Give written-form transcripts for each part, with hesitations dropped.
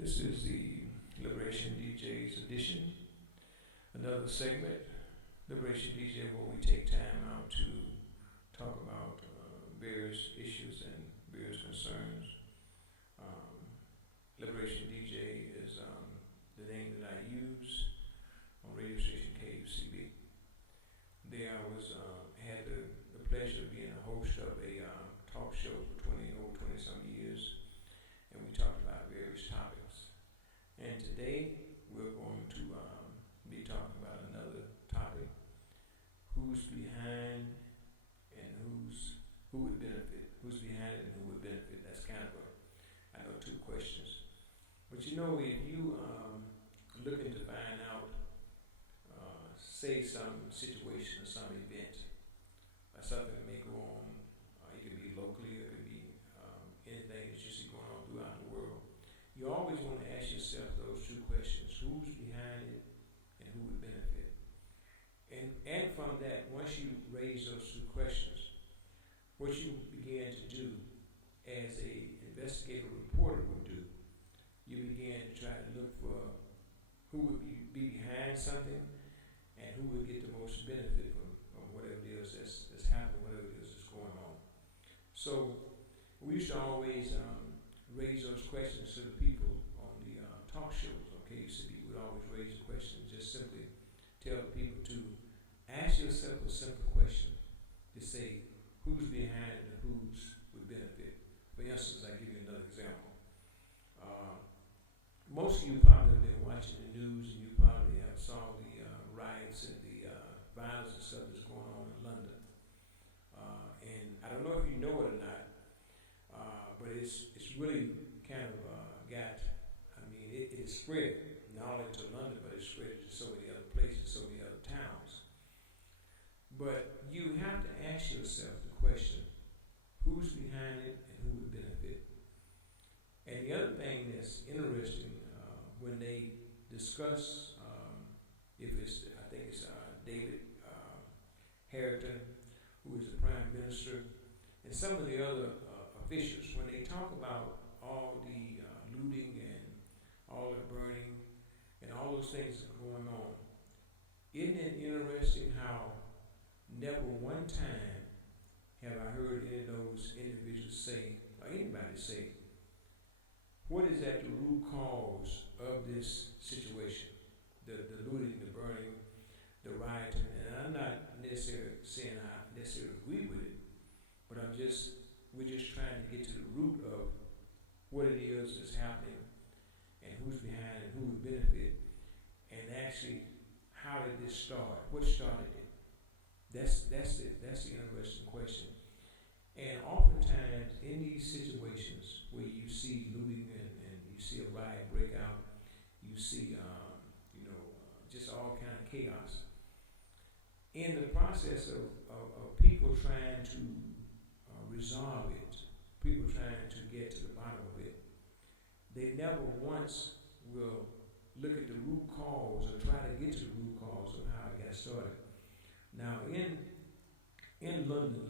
This is the Liberation DJ's edition, another segment, Liberation DJ, where we take time out to talk about various issues and various concerns. Liberation DJ is the name that I use on radio station KUCB. There I was had the pleasure of being a host of a talk show for over 20 some years, and we talked about various topics. And today we're going to be talking about another topic: who's behind and who would benefit. Who's behind it and who would benefit? That's kind of two questions. But you know, if you looking to find out, say some situation or some event, or something that may go on, it could be locally, it could be anything that you see going on throughout the world. You always want to ask yourself those two questions: who's behind it and who would benefit? And from that, once you raise those two questions, what you begin to do as a investigative reporter would do, you begin to try to look for who would be behind something and who would get the most benefit from whatever it is that's happening, whatever it is that's going on. So we used to always raise those questions to the people on the talk shows on KUCB. We would always raise the question, just simply tell the people to ask yourself a simple question, to say who's behind it and who's would benefit. For instance, I give you another example. Most of you probably have been watching the news, and you probably have saw the riots and the violence and stuff that's going on in London. And I don't know if you know it or not, but it's really kind of it is spread not only to London, but it's spread to so many other places, so many other towns. But you have to ask yourself the question: who's behind it and who would benefit? And the other thing that's interesting, when they discuss, I think it's David Harrington, who is the Prime Minister, and some of the other officials, when they talk about all the looting and all the burning and all those things that are going on, isn't it interesting how never one time have I heard any of those individuals say, or anybody say, what is at the root cause of this situation? The looting, the burning, the rioting. And I'm not necessarily saying I necessarily agree with it, but we're just trying to get to the root of what it is that's happening and who's behind it, who would benefit, and actually how did this start? What started it? That's the interesting question. And oftentimes in these situations where you see looting and you see a riot break out, you see just all kind of chaos. In the process of people trying to resolve it, people trying to get to the bottom of it, they never once will look at the root cause or try to get to the root cause of how it got started. Now in London,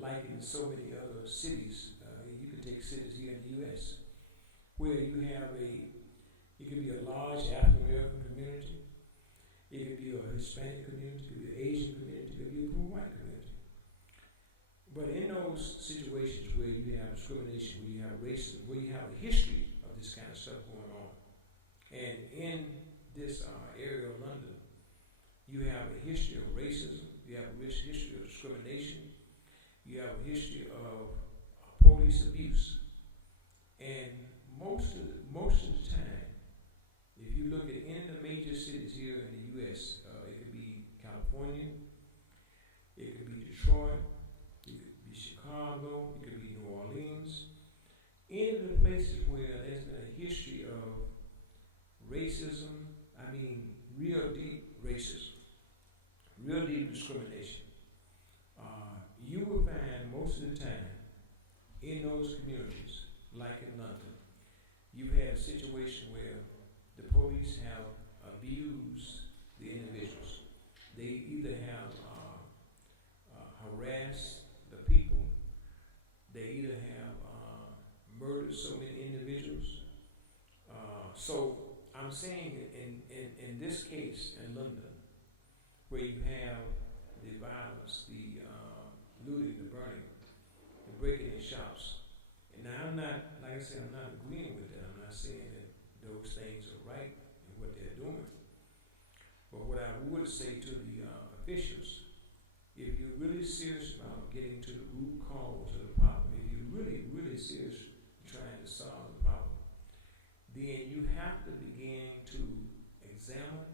like in so many other cities, you can take cities here in the U.S. where it could be a large African American community, it could be a Hispanic community, it could be an Asian community, it could be a poor white community. But in those situations where you have discrimination, where you have racism, where you have a history of this kind of stuff going on, and in this area of London, you have a history of racism, you have a history of discrimination, you have a history of police abuse, and most of the time, if you look at any of the major cities here in the U.S., it could be California, it could be Detroit, it could be Chicago, it could be New Orleans, any of the places where there's been a history of racism, real deep racism, real deep discrimination. You will find most of the time in those communities, like in London, you've had a situation where the police have abused the individuals. They either have harassed the people, they either have murdered so many individuals, So I'm saying in this case in London, where you have the violence, the looting, the burning, the breaking in shops. And now I'm not, like I said, I'm not agreeing with that. I'm not saying that those things are right in what they're doing. But what I would say to the officials, if you're really serious about getting to the root cause of the problem, if you're really, really serious trying to solve the problem, then you have to begin to examine,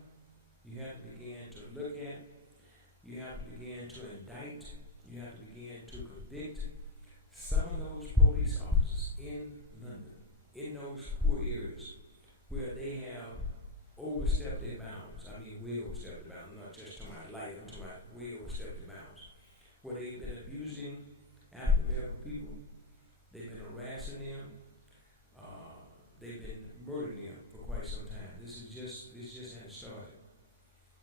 you have to begin to look at, you have to begin to indict, you have to begin to convict some of those police officers in London, in those poor areas where they have overstepped their bounds. I mean, way overstepped their bounds. I'm not just talking about light, I'm talking about way overstepped their bounds. Where they've been abusing African American people, they've been harassing them, they've been murdering them for quite some time. This just hasn't started.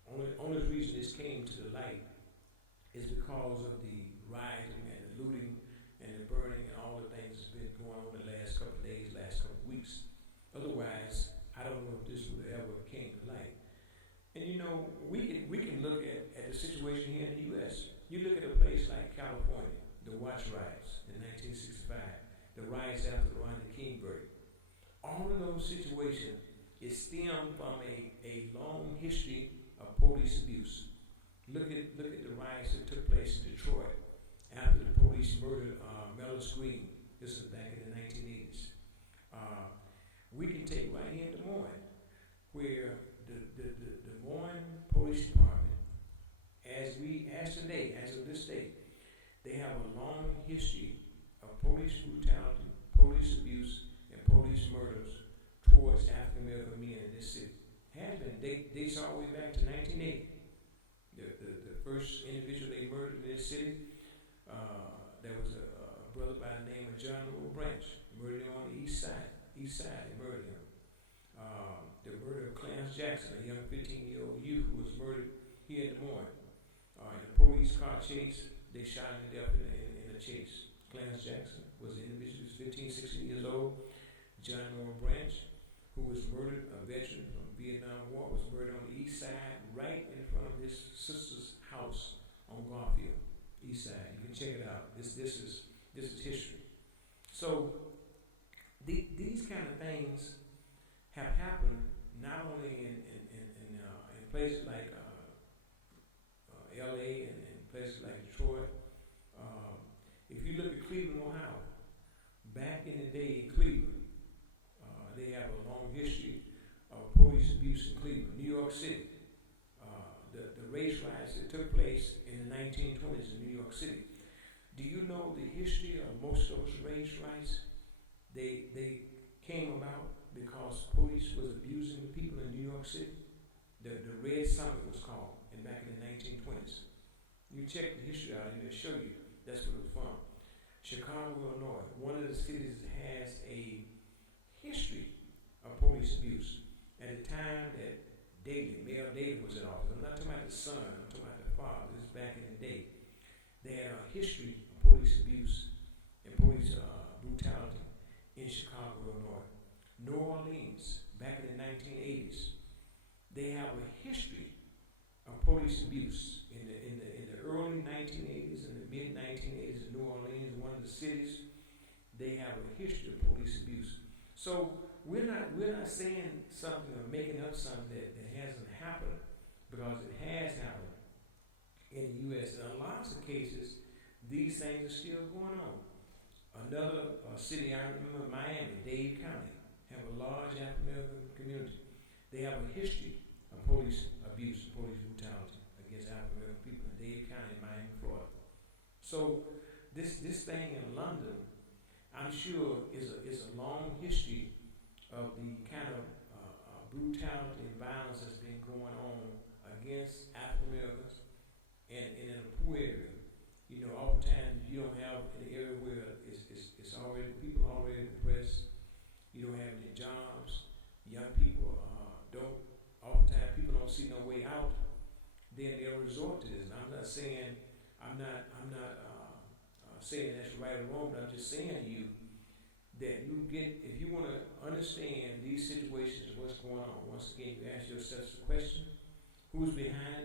Only reason this came to the light is because of the rioting and the looting and the burning and all the things that's been going on the last couple of days, last couple of weeks. Otherwise, I don't know if this would have ever came to light. And you know, we can look at the situation here in the U.S. You look at a place like California, the Watch riots in 1965, the riots after the Rodney King verdict. All of those situations is stem from a long history of police abuse. Look at the riots that took place in Detroit after the police murdered Mellis Green. This is back in the 1980s. We can take right here in Des Moines, where the Des Moines Police Department, as of this day, they have a long history of police brutality, police abuse, and police murders towards African American men in this city. Has been. They saw all the way back to 1980. The first individual they murdered in this city, there was a brother by the name of John Branch, murdered him on the east side. They murdered him. The murder of Clarence Jackson, a young 15-year-old youth who was murdered here in Des Moines. In a police car chase, they shot him to death in a chase. Clarence Jackson was an individual who was 15, 16 years old. John Branch, who was murdered, a veteran from the Vietnam War, was murdered on the east side, right in front of his sister's house on Garfield, east side. You can check it out. This is history. So these kind of things have happened not only in places like L.A. and places like Detroit. If you look at Cleveland, Ohio, back in the day in Cleveland, they have a long history of police abuse in Cleveland. New York City, the race riots that took place in the 1920s in New York City. Do you know the history of most of those race riots? They came about because police was abusing the people in New York City. The Red Summit was called, and back in the 1920s. You check the history out and it'll show you that's where it was from. Chicago, Illinois, one of the cities that has a history of police abuse. At the time that Mayor Daley was in office, I'm not talking about the son, I'm talking about the father. This is back in the day. They had a history of police abuse and police brutality in Chicago, Illinois. New Orleans, back in the 1980s, they have a history of police abuse in the early 1980s and the mid 1980s in New Orleans, one of the cities. They have a history of police abuse. So we're not saying something or making up something that hasn't happened, because it has happened in the U.S. In lots of cases, these things are still going on. Another city I remember, Miami, Dade County, have a large African American community. They have a history of police abuse, police brutality against African American people in Dade County, Miami, Florida. So this thing in London, I'm sure, is a long history of the kind of brutality and violence that's been going on against African Americans and in a poor area. You know, oftentimes you don't have an area where it's already, people are already depressed. You don't have any jobs. Young people oftentimes people don't see no way out. Then they'll resort to this. And I'm not saying saying that's right or wrong, but I'm just saying to you that if you want to understand these situations, what's on? Once again, you ask yourself the question, who's behind